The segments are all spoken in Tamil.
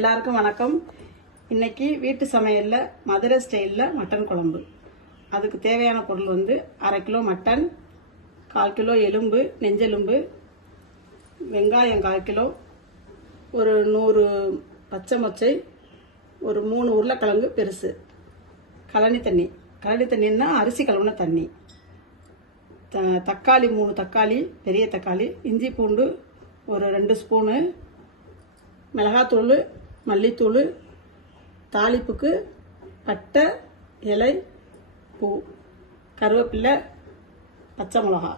எல்லாருக்கும் வணக்கம். இன்னைக்கு வீட்டு சமையல்ல மதுரை ஸ்டைல்ல மட்டன் குழம்பு. அதுக்கு தேவையான பொருள் வந்து 1/2 கிலோ மட்டன், 1/4 கிலோ எலும்பு, நெஞ்செலும்பு, வெங்காயம் 1/4 கிலோ, ஒரு 100 பச்சை மொச்சை, ஒரு 3 உருளைக்கிழங்கு பெருசு, கழனி தண்ணின்னா அரிசி கழுவுன தண்ணி, தக்காளி 3 தக்காளி, பெரிய தக்காளி, இஞ்சி பூண்டு ஒரு 2 ஸ்பூனு, மிளகாத்தூள், மல்லித்தூள், தாளிப்புக்கு பட்டை, இலை, பூ, கருவேப்பிலை, பச்சை மிளகா,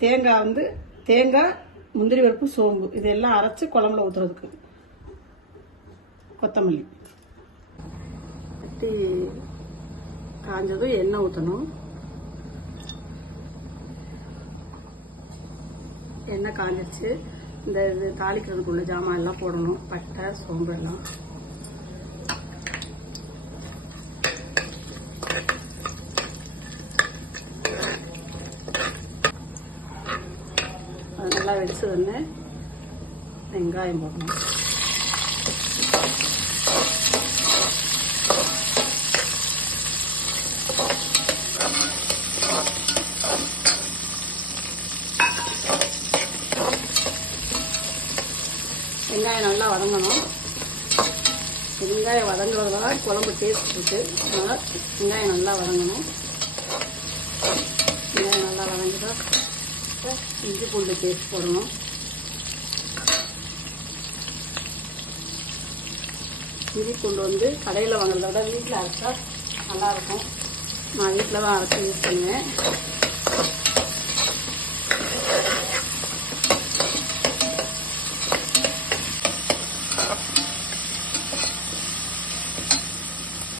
தேங்காய், முந்திரி பருப்பு, சோம்பு இதெல்லாம் அரைச்சி குழம்புல ஊற்றுறதுக்கு, கொத்தமல்லி. கட்டி காஞ்சதும் எண்ணெய் ஊற்றணும். எண்ணெய் காஞ்சிருச்சு. இந்த இது தாளிக்கிறதுக்குள்ள ஜாமான் எல்லாம் போடணும். பட்டை, சோம்பு எல்லாம். அது நல்லா வெடிச்சு வந்து வெங்காயம் போடணும். வெங்காயம் நல்லா வதங்கணும். வெங்காயம் வதங்குறதுனால குழம்பு டேஸ்ட் இருக்கு. அதனால் வெங்காயம் நல்லா வதங்கணும். வெங்காயம் நல்லா வதங்கிட்டா இஞ்சி பூண்டு பேஸ்ட் போடணும். இஞ்சி பூண்டு வந்து கடையில் வாங்குறத விட வீட்டில் அரைச்சா நல்லாயிருக்கும். நான் வீட்டில் தான் அரைச்சி யூஸ் பண்ணுவேன்.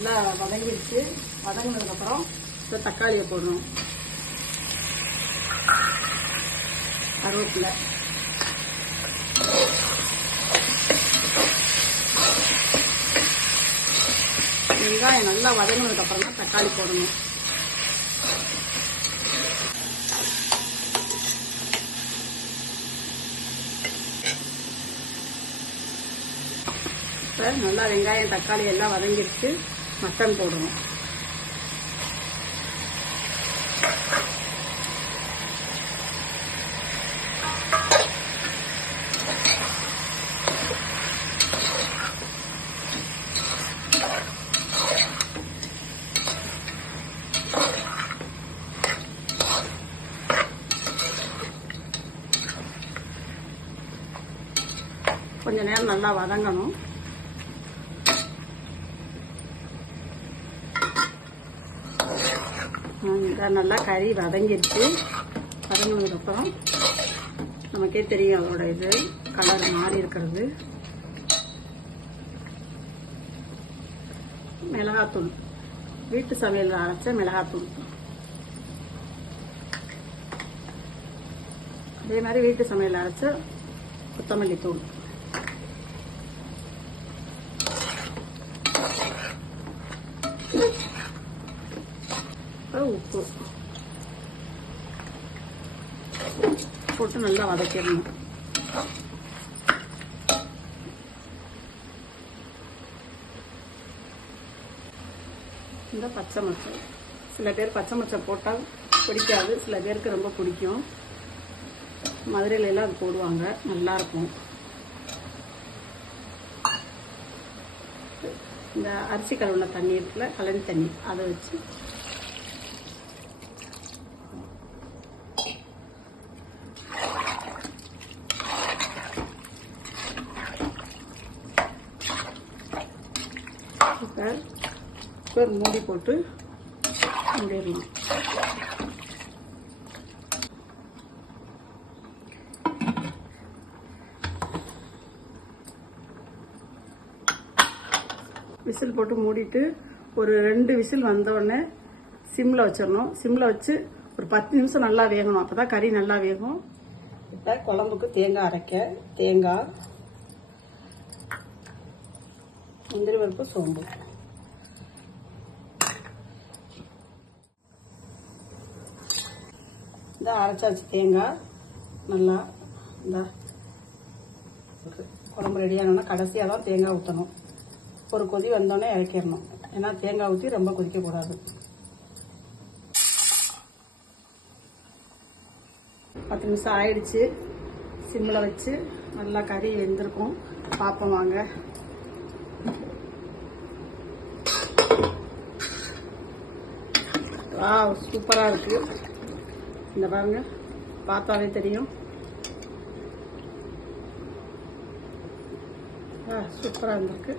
நல்லா வதங்கிடுச்சு. வதங்கினதுக்கப்புறம் இந்த தக்காளியை போடணும். கருவேப்பிலை, வெங்காயம் நல்லா வதங்கினதுக்கப்புறம் தான் தக்காளி போடணும். இப்போ நல்லா வெங்காயம் தக்காளி எல்லாம் வதங்கிடுச்சு. மட்டன் போடணும். கொஞ்ச நேரம் நல்லா வதங்கணும். நல்லா கறி வதங்கிடுச்சு. வதங்கினதுக்கப்புறம் நமக்கே தெரியும் அதோட இது கலர் மாறி இருக்கிறது. மிளகாத்தூள், வீட்டு சமையலில் அரைச்ச மிளகாத்தூள். அதே மாதிரி வீட்டு சமையல் அரைச்ச கொத்தமல்லி தூள், உப்பு போட்டு நல்லா வதக்கிடணும். இந்த பச்சை மொச்சை, சில பேர் பச்சை மொச்சை போட்டால் பிடிக்காது, சில பேருக்கு ரொம்ப பிடிக்கும். மதுரையில எல்லாம் அது போடுவாங்க, நல்லா இருக்கும். இந்த அரிசி கழுவுன தண்ணி இருக்குல்ல, கழனி தண்ணி, அதை வச்சு குக்கர் மூடி போட்டு மூடிடலாம். விசில் போட்டு மூடிட்டு ஒரு 2 விசில் வந்தோடனே சிம்மில் வச்சிடணும். சிம்மில் வச்சு ஒரு 10 நிமிஷம் நல்லா வேகணும். அப்போ தான் கறி நல்லா வேகும். இப்போ குழம்புக்கு தேங்காய் அரைக்க தேங்காய், முந்திரி பருப்பு, சோம்பு, இந்த அரைச்சாச்சு தேங்காய் நல்லா இந்த குழம்பு ரெடியானோன்னா கடைசியாக தான் தேங்காய் ஊற்றணும். ஒரு கொதி வந்தோடனே இறக்கிடணும். ஏன்னா தேங்காய் ஊற்றி ரொம்ப கொதிக்கக்கூடாது. 10 நிமிஷம் ஆயிடுச்சு. சிம்மில் வச்சு நல்லா கறி வெந்திருக்கும். பார்ப்போம் வாங்க. சூப்பராக இருக்குது. இந்த பாருங்க, பார்த்தாவே தெரியும். சூப்பராக இருந்திருக்கு.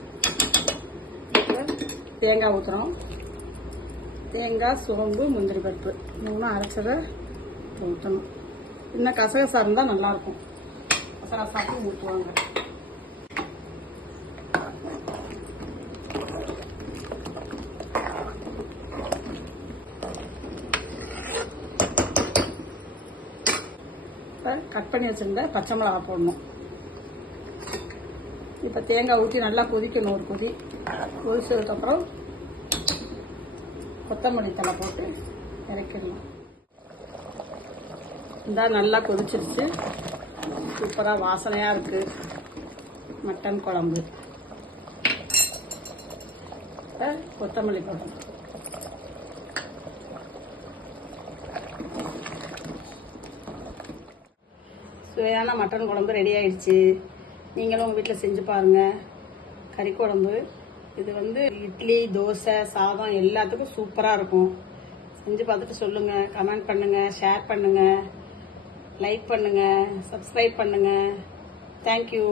தேங்காய் ஊற்றுறோம். தேங்காய், சோம்பு, முந்திரி பருப்பு 3 அரைச்சதை ஊற்றணும். இன்னும் கசகசா இருந்தால் நல்லாயிருக்கும். கசகசாக்கும் ஊற்றுவாங்க. கட் பண்ணி வச்சிருந்த பச்சை மிளகா போடணும். இப்போ தேங்காய் ஊற்றி நல்லா கொதிக்கணும். ஒரு கொதி கொதிச்சதுக்கப்புறம் கொத்தமல்லி தழை போட்டு இறக்கிடணும். இந்த நல்லா கொதிச்சிருச்சு. சூப்பராக வாசனையாக இருக்குது மட்டன் குழம்பு. கொத்தமல்லி போடணும். சுவையான மட்டன் குழம்பு ரெடி ஆயிடுச்சு. நீங்களும் உங்கள் வீட்டில் செஞ்சு பாருங்கள். கறி குழம்பு இது வந்து இட்லி, தோசை, சாதம் எல்லாத்துக்கும் சூப்பராக இருக்கும். செஞ்சு பார்த்துட்டு சொல்லுங்கள். கமெண்ட் பண்ணுங்கள், ஷேர் பண்ணுங்கள், லைக் பண்ணுங்கள், சப்ஸ்கிரைப் பண்ணுங்கள். தேங்க்யூ.